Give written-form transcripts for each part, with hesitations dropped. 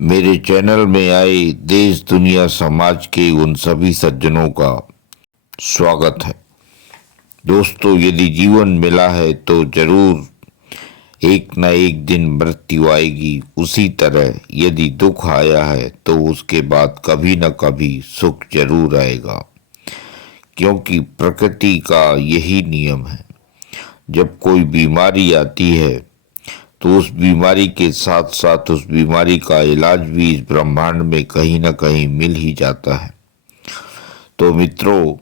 मेरे चैनल में आए देश दुनिया समाज के उन सभी सज्जनों का स्वागत है। दोस्तों, यदि जीवन मिला है तो जरूर एक न एक दिन मृत्यु आएगी। उसी तरह यदि दुख आया है तो उसके बाद कभी न कभी सुख जरूर आएगा, क्योंकि प्रकृति का यही नियम है। जब कोई बीमारी आती है तो उस बीमारी के साथ साथ उस बीमारी का इलाज भी इस ब्रह्मांड में कहीं ना कहीं मिल ही जाता है। तो मित्रों,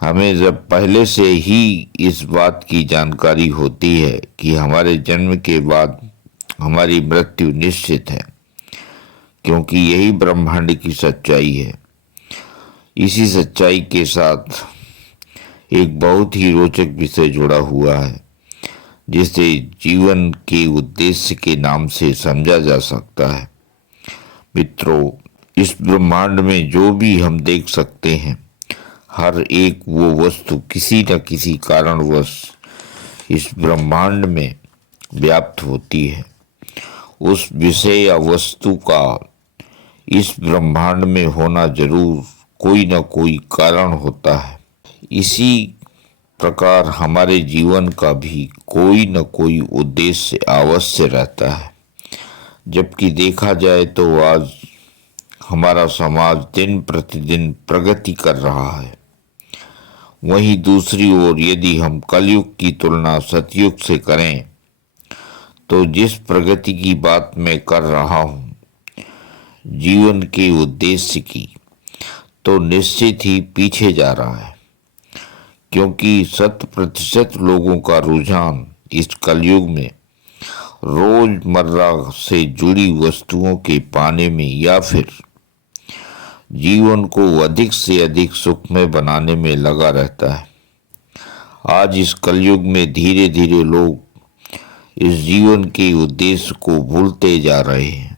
हमें जब पहले से ही इस बात की जानकारी होती है कि हमारे जन्म के बाद हमारी मृत्यु निश्चित है, क्योंकि यही ब्रह्मांड की सच्चाई है। इसी सच्चाई के साथ एक बहुत ही रोचक विषय जुड़ा हुआ है, जिसे जीवन के उद्देश्य के नाम से समझा जा सकता है। मित्रों, इस ब्रह्मांड में जो भी हम देख सकते हैं, हर एक वो वस्तु किसी न किसी कारणवश इस ब्रह्मांड में व्याप्त होती है। उस विषय या वस्तु का इस ब्रह्मांड में होना जरूर कोई न कोई कारण होता है। इसी प्रकार हमारे जीवन का भी कोई न कोई उद्देश्य अवश्य रहता है। जबकि देखा जाए तो आज हमारा समाज दिन प्रतिदिन प्रगति कर रहा है। वहीं दूसरी ओर यदि हम कलयुग की तुलना सतयुग से करें तो जिस प्रगति की बात मैं कर रहा हूँ, जीवन के उद्देश्य की, तो निश्चित ही पीछे जा रहा है, क्योंकि 100% लोगों का रुझान इस कलयुग में रोजमर्रा से जुड़ी वस्तुओं के पाने में या फिर जीवन को अधिक से अधिक सुखमय बनाने में लगा रहता है। आज इस कलयुग में धीरे धीरे लोग इस जीवन के उद्देश्य को भूलते जा रहे हैं।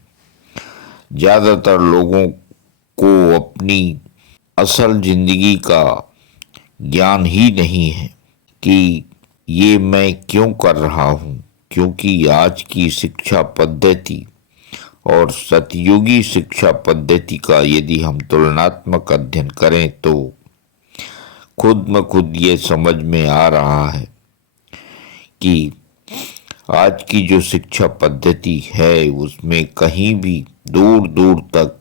ज्यादातर लोगों को अपनी असल जिंदगी का ज्ञान ही नहीं है कि ये मैं क्यों कर रहा हूँ, क्योंकि आज की शिक्षा पद्धति और सतयुगी शिक्षा पद्धति का यदि हम तुलनात्मक अध्ययन करें तो खुद ब खुद ये समझ में आ रहा है कि आज की जो शिक्षा पद्धति है उसमें कहीं भी दूर दूर तक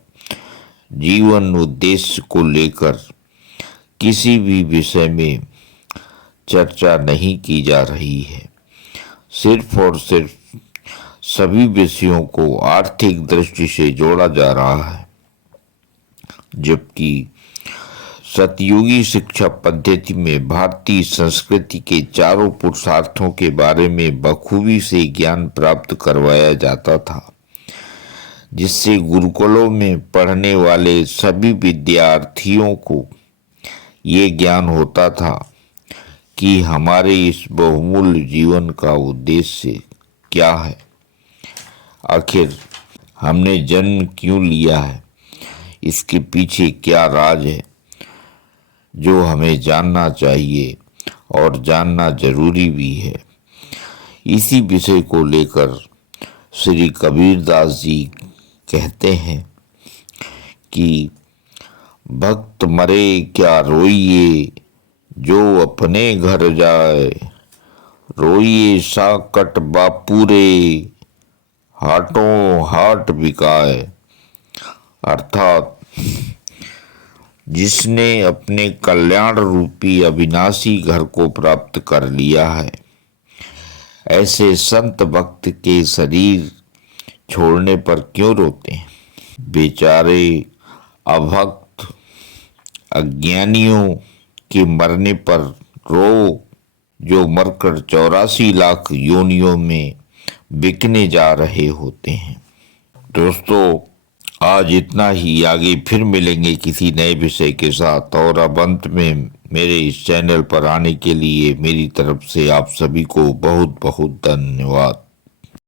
जीवन उद्देश्य को लेकर किसी भी विषय में चर्चा नहीं की जा रही है। सिर्फ और सिर्फ सभी विषयों को आर्थिक दृष्टि से जोड़ा जा रहा है, जबकि सतयुगी शिक्षा पद्धति में भारतीय संस्कृति के चारों पुरुषार्थों के बारे में बखूबी से ज्ञान प्राप्त करवाया जाता था, जिससे गुरुकुलों में पढ़ने वाले सभी विद्यार्थियों को ये ज्ञान होता था कि हमारे इस बहुमूल्य जीवन का उद्देश्य क्या है, आखिर हमने जन्म क्यों लिया है, इसके पीछे क्या राज है, जो हमें जानना चाहिए और जानना जरूरी भी है। इसी विषय को लेकर श्री कबीरदास जी कहते हैं कि भक्त मरे क्या रोइए, जो अपने घर जाए, रोइए साकट बापूरे, हाटों हाट बिकाए। अर्थात जिसने अपने कल्याण रूपी अविनाशी घर को प्राप्त कर लिया है, ऐसे संत भक्त के शरीर छोड़ने पर क्यों रोते हैं। बेचारे अभक्त अज्ञानियों के मरने पर रो, जो मरकर 84 लाख योनियों में बिकने जा रहे होते हैं। दोस्तों, आज इतना ही। आगे फिर मिलेंगे किसी नए विषय के साथ। और अब अंत में मेरे इस चैनल पर आने के लिए मेरी तरफ से आप सभी को बहुत बहुत धन्यवाद।